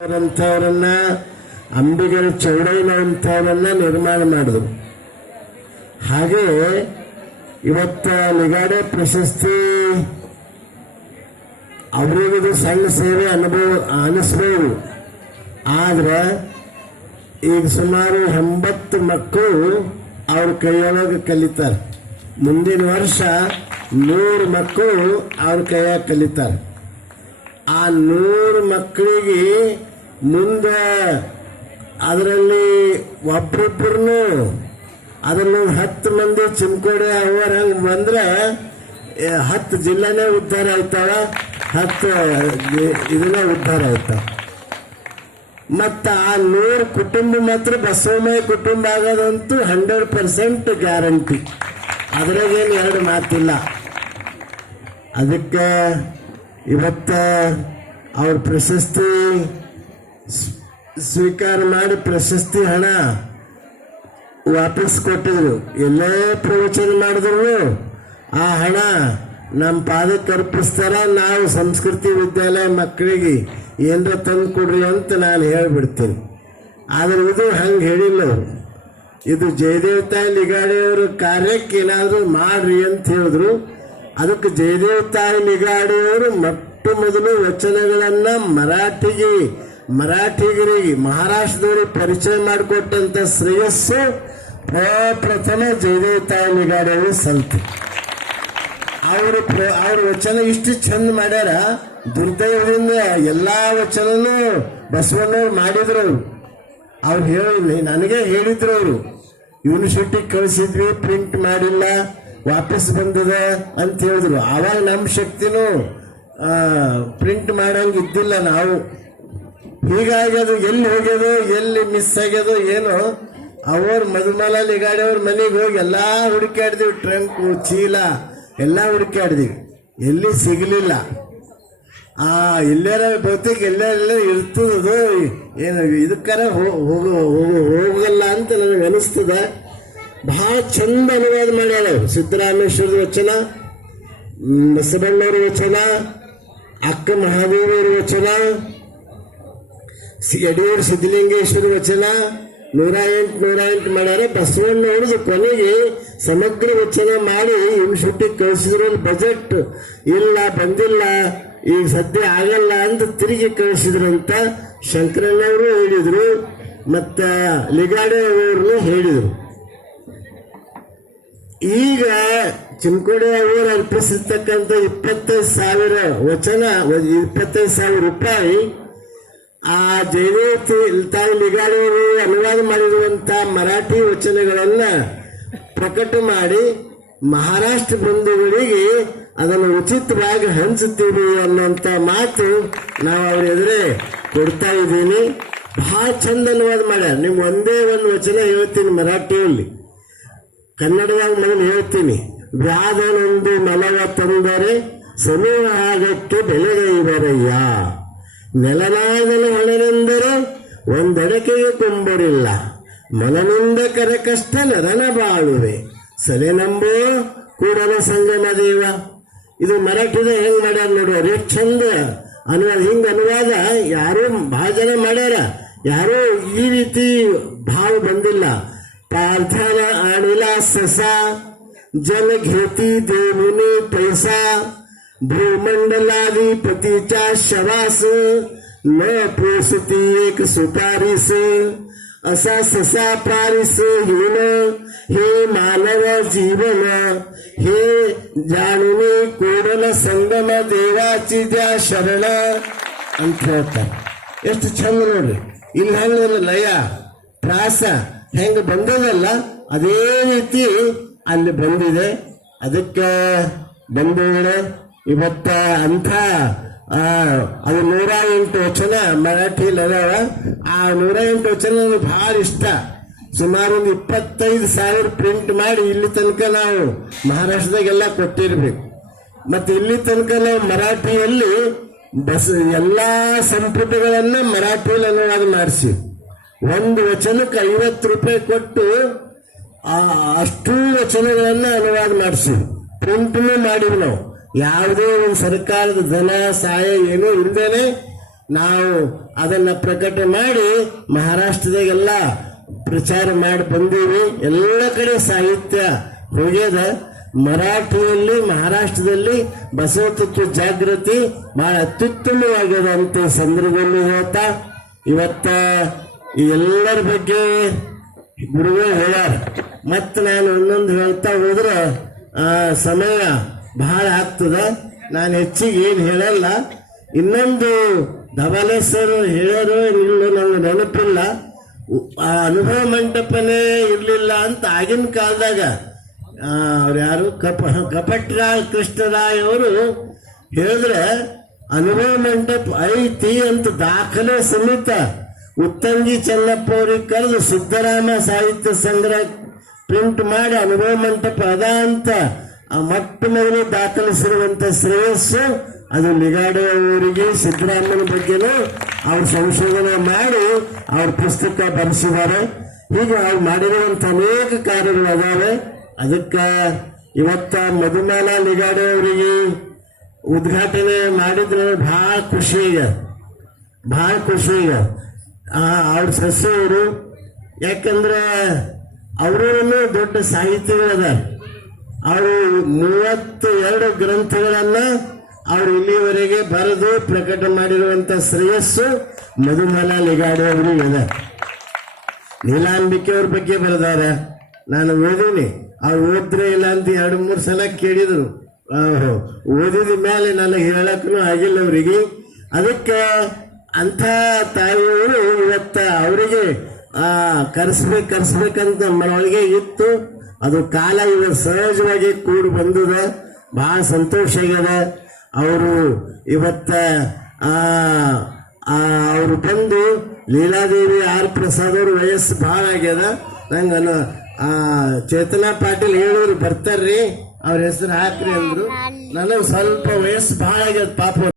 ಅಂಥವ್ರನ್ನ, ಅಂಬಿಗರ ಚೌಡಯ್ಯನ ಅಂತವರನ್ನ ನಿರ್ಮಾಣ ಮಾಡಿದ್ರು. ಹಾಗೆ ಇವತ್ತ ನಿಗಾಡೆ ಪ್ರಶಸ್ತಿ ಅವರಿಗೂ ಸಣ್ಣ ಸೇವೆ ಅನುಭವ ಅನಿಸ್ಬೋದು. ಆದ್ರೆ ಈಗ ಸುಮಾರು ಎಂಬತ್ತು ಮಕ್ಕಳು ಅವ್ರ ಕೈಯೊಳಗೆ ಕಲಿತಾರೆ. ಮುಂದಿನ ವರ್ಷ ನೂರು ಮಕ್ಕಳು ಅವ್ರ ಕೈಯಾಗ ಕಲಿತಾರೆ. ಆ ನೂರು ಮಕ್ಕಳಿಗೆ ಮುಂದೆ ಅದರಲ್ಲಿ ಒಬ್ಬೊಬ್ಬರನ್ನು ಅದನ್ನು ಹತ್ತು ಮಂದಿ ಚಿಮ್ಕೋಡೆ ಅವರ ಹಂಗೆ ಬಂದ್ರೆ ಹತ್ತು ಜಿಲ್ಲೆನೇ ಉದ್ಧಾರ ಆಯ್ತಾವ ಹತ್ತು ಇದನ್ನೇ ಉದ್ಧಾರ ಆಯ್ತಾವ ಮತ್ತು ಆ ನೂರು ಕುಟುಂಬ ಮಾತ್ರ ಬಸವಮಯ ಕುಟುಂಬ ಆಗೋದಂತೂ ಹಂಡ್ರೆಡ್ ಪರ್ಸೆಂಟ್ ಗ್ಯಾರಂಟಿ. ಅದ್ರಾಗೇನು ಎರಡು ಮಾತಿಲ್ಲ. ಅದಕ್ಕೆ ಇವತ್ತ ಅವ್ರ ಪ್ರಶಸ್ತಿ ಸ್ವೀಕಾರ ಮಾಡಿ ಪ್ರಶಸ್ತಿ ಹಣ ವಾಪಸ್ ಕೊಟ್ಟಿದ್ರು. ಎಲ್ಲೇ ಪ್ರವಚನ ಮಾಡಿದ್ರು, ಆ ಹಣ ನಮ್ಮ ಪಾದಕ್ಕೆ ಅರ್ಪಿಸ್ತಾರ. ನಾವು ಸಂಸ್ಕೃತಿ ವಿದ್ಯಾಲಯ ಮಕ್ಕಳಿಗೆ ಏನರ ತಂದು ಕೊಡ್ರಿ ಅಂತ ನಾನು ಹೇಳ್ಬಿಡ್ತೀನಿ. ಆದ್ರೆ ಇದು ಹಂಗೆ ಹೇಳಿಲ್ಲ ಇದು ಇದು ಜಯದೇವತಾಯಿ ಲಿಗಾಡಿಯವ್ರ ಕಾರ್ಯಕ್ಕೆ ಏನಾದರೂ ಮಾಡ್ರಿ ಅಂತ ಹೇಳಿದ್ರು. ಅದಕ್ಕೆ ಜಯದೇವತಾಯಿ ಲಿಗಾಡಿಯವರು ಮೊಟ್ಟ ಮೊದಲು ವಚನಗಳನ್ನು ಮರಾಠಿಗೆ ಮರಾಠಿಗರಿಗೆ, ಮಹಾರಾಷ್ಟ್ರದವರಿಗೆ ಪರಿಚಯ ಮಾಡಿಕೊಟ್ಟಂತ ಶ್ರೇಯಸ್ಸು ಪ್ರಥಮ ಜಯದೇವತಾಯಿ ಲಿಗಾಡಿಯವರು ಸಲ್ತಿ ಅವರು ಅವ್ರ ವಚನ ಇಷ್ಟು ಚಂದ ಮಾಡ್ಯಾರ. ದುರ್ದೈವದಿಂದ ಎಲ್ಲಾ ವಚನನು ಬಸವಣ್ಣವ್ರು ಮಾಡಿದ್ರು ಅವ್ರು. ಅವ್ರು ಹೇಳಿ ನನಗೆ ಹೇಳಿದ್ರು ಅವರು. ಯೂನಿವರ್ಸಿಟಿಗೆ ಕಳಿಸಿದ್ವಿ ಪ್ರಿಂಟ್ ಮಾಡಿಲ್ಲ, ವಾಪಸ್ ಬಂದದ ಅಂತ ಹೇಳಿದ್ರು. ಆವಾಗ ನಮ್ಮ ಶಕ್ತಿನೂ ಪ್ರಿಂಟ್ ಮಾಡಂಗಿದ್ದಿಲ್ಲ ನಾವು. ಹೀಗಾಗಿ ಅದು ಎಲ್ಲಿ ಹೋಗ್ಯದು, ಎಲ್ಲಿ ಮಿಸ್ ಆಗ್ಯದು, ಏನು? ಅವ್ರ ಮದುಮಲಲ್ಲಿ ಗಾಡಿಯವ್ರ ಮನೆಗೆ ಹೋಗಿ ಎಲ್ಲ ಹುಡುಕಾಡಿದ್ವಿ ಟ್ರಂಕು ಚೀಲ ಎಲ್ಲ ಹುಡುಕಾಡಿದ್ವಿ ಎಲ್ಲಿ ಸಿಗಲಿಲ್ಲ. ಆ, ಎಲ್ಲಾರ ಬಹುತೇಕ ಎಲ್ಲೆಲ್ಲ ಇರ್ತದದು ಏನು ಇದಕ್ಕರ ಹೋಗು ಹೋಗು, ಹೋಗೋ, ಹೋಗಲ್ಲ ಅಂತ ನನಗೆ ಅನಿಸ್ತದೆ. ಭಾಳ ಚಂದ ಅನುವಾದ ಮಾಡ್ಯಾಳ. ಸಿದ್ದರಾಮೇಶ್ವರದ ವಚನ, ಬಸವಣ್ಣವ್ರ ವಚನ, ಅಕ್ಕ ಮಹಾದೇವಿಯವ್ರ ವಚನ ಯಡಿಯೂರು ಸಿದ್ಧಲಿಂಗೇಶ್ವರ ವಚನ ನೂರ ಎಂಟು ನೂರ ಎಂಟು ಮಾಡ್ಯಾರ. ಬಸವಣ್ಣವ್ರದ್ದು ಕೊನೆಗೆ ಸಮಗ್ರ ವಚನ ಮಾಡಿ ಯೂನಿವರ್ಸಿಟಿಗೆ ಕಳಿಸಿದ್ರು. ಬಜೆಟ್ ಇಲ್ಲ, ಬಂದಿಲ್ಲ, ಈಗ ಸದ್ಯ ಆಗಲ್ಲ ಅಂತ ತಿರುಗಿ ಕಳಿಸಿದ್ರಂತ ಶಂಕರಣ್ಣವರು ಹೇಳಿದ್ರು. ಮತ್ತ ಲಿಗಾಡೆ ಅವರು ಹೇಳಿದರು. ಈಗ ಚಿಮ್ಕೋಡೆ ಅವರು ಅರ್ಪಿಸಿರ್ತಕ್ಕಂಥ ಇಪ್ಪತ್ತೈದು ಸಾವಿರ ವಚನ, ಇಪ್ಪತ್ತೈದು ಸಾವಿರ ರೂಪಾಯಿ ಆ ಜಯದೇವತಿ ತಾಯಿ ಲಿಗಾಡಿಯವರು ಅನುವಾದ ಮಾಡಿರುವಂತ ಮರಾಠಿ ವಚನಗಳನ್ನ ಪ್ರಕಟ ಮಾಡಿ ಮಹಾರಾಷ್ಟ್ರ ಬಂಧುಗಳಿಗೆ ಅದನ್ನು ಉಚಿತವಾಗಿ ಹಂಚುತ್ತೀವಿ ಅನ್ನುವಂತ ಮಾತು ನಾವು ಅವ್ರ ಎದುರೇ ಕೊಡ್ತಾ ಇದ್ದೀನಿ. ಬಹಳ ಚಂದ ಅನುವಾದ ಮಾಡ್ಯಾರ. ನಿಮ್ಗೆ ಒಂದೇ ಒಂದು ವಚನ ಹೇಳ್ತೀನಿ ಮರಾಠಿಯಲ್ಲಿ. ಕನ್ನಡದಾಗ ಮೊದಲು ಹೇಳ್ತೀನಿ. ವ್ಯಾಧನೊಂದು ಮಲವ ತಂದರೆ ಸಮೂಹಕ್ಕೆ ಬೆಲೆಗೈವರಯ್ಯ ನೆಲನಾದನು ಹಣನೆಂದರೆ ಒಂದಡಕೆಯೂ ಕೊಂಬರಿಲ್ಲ. ಮನನಿಂದ ಕರಕಷ್ಟ ನರನ ಬಾಳುವೆ. ಸಲೆ ನಂಬೋ ಕೂಡಲ ಸಂಗಮ ದೇವ. ಇದು ಮರಾಠಿದ ಹೆಂಗ್ ಮಾಡ್ಯಾರ ನೋಡುವ ರೇಟ್ ಚಂದ ಅನುವಾದ, ಹಿಂಗ ಅನುವಾದ ಯಾರು ಬಹಳ ಜನ ಮಾಡ್ಯಾರ. ಯಾರು ಈ ರೀತಿ ಭಾವ ಬಂದಿಲ್ಲ. ಪಾರ್ಥನ ಅನಿಲ ಸಸ, ಜನ ಘೇತಿ ದೇವಿನಿ ಪೈಸಾ. भूमंडलाधिपतीच्या शवास न पोसती एक सुपारीस असा ससा पारिस हिन हे मानव जीवन हे जाणून कोडल संगम देवाची द्या ಶರಣ ಅಂತ ಹೇಳ್ತಾರೆ ಎಷ್ಟು ಚಂದ ನೋಡ್ರಿ ಇಲ್ಲಿ ಹಂಗ ಲಯ ಪ್ರಾಸ ಹೆಂಗ ಬಂದದಲ್ಲ ಅದೇ ರೀತಿ ಅಲ್ಲಿ ಬಂದಿದೆ ಅದಕ್ಕೆ ಬಂಧುಗಳೇ ಇವತ್ತ ಅಂಥ ಅದು ನೂರ ಎಂಟು ವಚನ ಮರಾಠಿಲ್ ಅದಾವ ಆ ನೂರ ಎಂಟು ವಚನ ನನಗೆ ಬಹಳ ಇಷ್ಟ. ಸುಮಾರು ಒಂದು ಇಪ್ಪತ್ತೈದು ಸಾವಿರ ಪ್ರಿಂಟ್ ಮಾಡಿ ಇಲ್ಲಿ ತನಕ ನಾವು ಮಹಾರಾಷ್ಟ್ರದಾಗೆಲ್ಲ ಕೊಟ್ಟಿರ್ಬೇಕು. ಮತ್ತೆ ಇಲ್ಲಿ ತನಕ ನಾವು ಮರಾಠಿಯಲ್ಲಿ ಬಸ್, ಎಲ್ಲಾ ಸಂಪುಟಗಳನ್ನ ಮರಾಠಿಯಲ್ಲಿ ಅನುವಾದ ಮಾಡಿಸಿ. ಒಂದು ವಚನಕ್ಕೆ ಐವತ್ತು ರೂಪಾಯಿ ಕೊಟ್ಟು ಅಷ್ಟು ವಚನಗಳನ್ನ ಅನುವಾದ ಮಾಡಿಸಿ. ಪ್ರಿಂಟ್ನೂ ಮಾಡಿವಿ ನಾವು. ಯಾವುದೇ ಒಂದು ಸರ್ಕಾರದ ಧನ, ಸಹಾಯ ಏನೂ ಇಲ್ಲದೇನೆ ನಾವು ಅದನ್ನ ಪ್ರಕಟ ಮಾಡಿ ಮಹಾರಾಷ್ಟ್ರದಾಗೆಲ್ಲ ಪ್ರಚಾರ ಮಾಡಿ ಬಂದೀವಿ. ಎಲ್ಲ ಕಡೆ ಸಾಹಿತ್ಯ ಹೋಗ್ಯದ. ಮರಾಠಿಯಲ್ಲಿ, ಮಹಾರಾಷ್ಟ್ರದಲ್ಲಿ ಬಸವತತ್ವ ಜಾಗೃತಿ ಬಹಳ ಅತ್ಯುತ್ತಮವಾಗ್ಯದ ಅಂತ ಸಂದರ್ಭದಲ್ಲಿ ಹೇಳ್ತಾ, ಇವತ್ತ ಎಲ್ಲರ ಬಗ್ಗೆ ಗುರುಗಳು ಹೇಳ್ಯಾರ ಮತ್ತೆ ನಾನು ಒಂದೊಂದು ಹೇಳ್ತಾ ಹೋದ್ರೆ ಸಮಯ ಬಹಳ ಆಗ್ತದ. ನಾನು ಹೆಚ್ಚಿಗೆ ಏನು ಹೇಳಲ್ಲ. ಇನ್ನೊಂದು ಧವಲೇಶ್ವರು ಹೇಳೋರು ಇಲ್ಲ ನಂಗೆ ನೆನಪಿಲ್ಲ. ಆ ಅನುಭವ ಮಂಟಪನೇ ಇರಲಿಲ್ಲ ಅಂತ ಆಗಿನ ಕಾಲದಾಗ ಅವ್ರು ಯಾರು ಕಪ, ಕಪಟ್ರಾಯ್, ಕೃಷ್ಣರಾಯ್ ಅವರು ಹೇಳಿದ್ರೆ, ಅನುಭವ ಮಂಟಪ ಐತಿ ಅಂತ ದಾಖಲೆ ಸಮೇತ ಉತ್ತಂಗಿ ಚೆನ್ನಪ್ಪ ಅವ್ರಿಗೆ ಕರೆದು ಸಿದ್ದರಾಮ ಸಾಹಿತ್ಯ ಸಂಗ್ರಹ ಪ್ರಿಂಟ್ ಮಾಡಿ ಅನುಭವ ಮಂಟಪ ಅದ ಅಂತ ಆ ಮೊದಲು ದಾಖಲಿಸಿರುವಂತ ಶ್ರೇಯಸ್ಸು ಅದು ನಿಗಾಡ ಊರಿಗೆ ಸಿದ್ದರಾಮನ ಬಗ್ಗೆನೂ ಅವ್ರು ಸಂಶೋಧನೆ ಮಾಡಿ ಅವ್ರ ಪುಸ್ತಕ ಬರೆಸಿದ್ದಾರೆ. ಹೀಗೆ ಅವ್ರು ಮಾಡಿರುವಂತ ಅನೇಕ ಕಾರ್ಯಗಳು ಅದಾವೆ. ಅದಕ್ಕೆ ಇವತ್ತ ಮಧುಮಾಲ ನಿಗಾಡೆ ಅವರಿಗೆ ಉದ್ಘಾಟನೆ ಮಾಡಿದ್ರೆ ಬಹಳ ಖುಷಿ ಈಗ. ಬಹಳ ಖುಷಿ ಈಗ. ಅವ್ರ ಸಸ್ಯವರು, ಯಾಕಂದ್ರೆ ಅವರೂ ದೊಡ್ಡ ಸಾಹಿತಿಗಳದ ಅವರು ಮೂವತ್ತು ಎರಡು ಗ್ರಂಥಗಳನ್ನ ಅವರು ಇಲ್ಲಿವರೆಗೆ ಬರೆದು ಪ್ರಕಟ ಮಾಡಿರುವಂತ ಶ್ರೇಯಸ್ಸು ಮಧುಮಲ ಲಿಗಾಡಿ ಅವರಿಗೆ ಇದೆ. ನೀಲಾಂಬಿಕೆ ಅವ್ರ ಬಗ್ಗೆ ಬರೆದಾರೆ. ನಾನು ಓದೀನಿ. ಅವ್ರು ಓದ್ರೆ ಇಲ್ಲ ಅಂತ ಎರಡು ಮೂರು ಸಲ ಕೇಳಿದ್ರು. ಓದಿದ ಮೇಲೆ ನನಗೆ ಹೇಳಕ್ಕೂ ಆಗಿಲ್ಲ ಅವರಿಗೆ. ಅದಕ್ಕೆ ಅಂಥ ತಾಯಿಯವರು ಇವತ್ತ ಅವರಿಗೆ ಕರೆಸ್ಬೇಕು, ಕರೆಸ್ಬೇಕಂತ ಮನೊಳಗೆ ಇತ್ತು. ಅದು ಕಾಲ ಇವ ಸಹಜವಾಗಿ ಕೂಡಿ ಬಂದದ, ಬಹಳ ಸಂತೋಷ ಆಗ್ಯದ. ಅವರು ಇವತ್ತ ಅವರು ಬಂದು ಲೀಲಾದೇವಿ ಆರ್ ಪ್ರಸಾದ್ ಅವ್ರ ವಯಸ್ಸು ಭಾಳ ಆಗ್ಯದ. ನಂಗೆ ಅನು- ಆ, ಚೇತನಾ ಪಾಟೀಲ್ ಹೇಳಿದ್ರು, ಬರ್ತಾರ್ರಿ, ಅವ್ರ ಹೆಸರು ಹಾಕ್ರಿ ಅಂದ್ರು. ನನಗೆ ಸ್ವಲ್ಪ ವಯಸ್ಸು ಭಾಳ ಆಗ್ಯದ ಪಾಪ.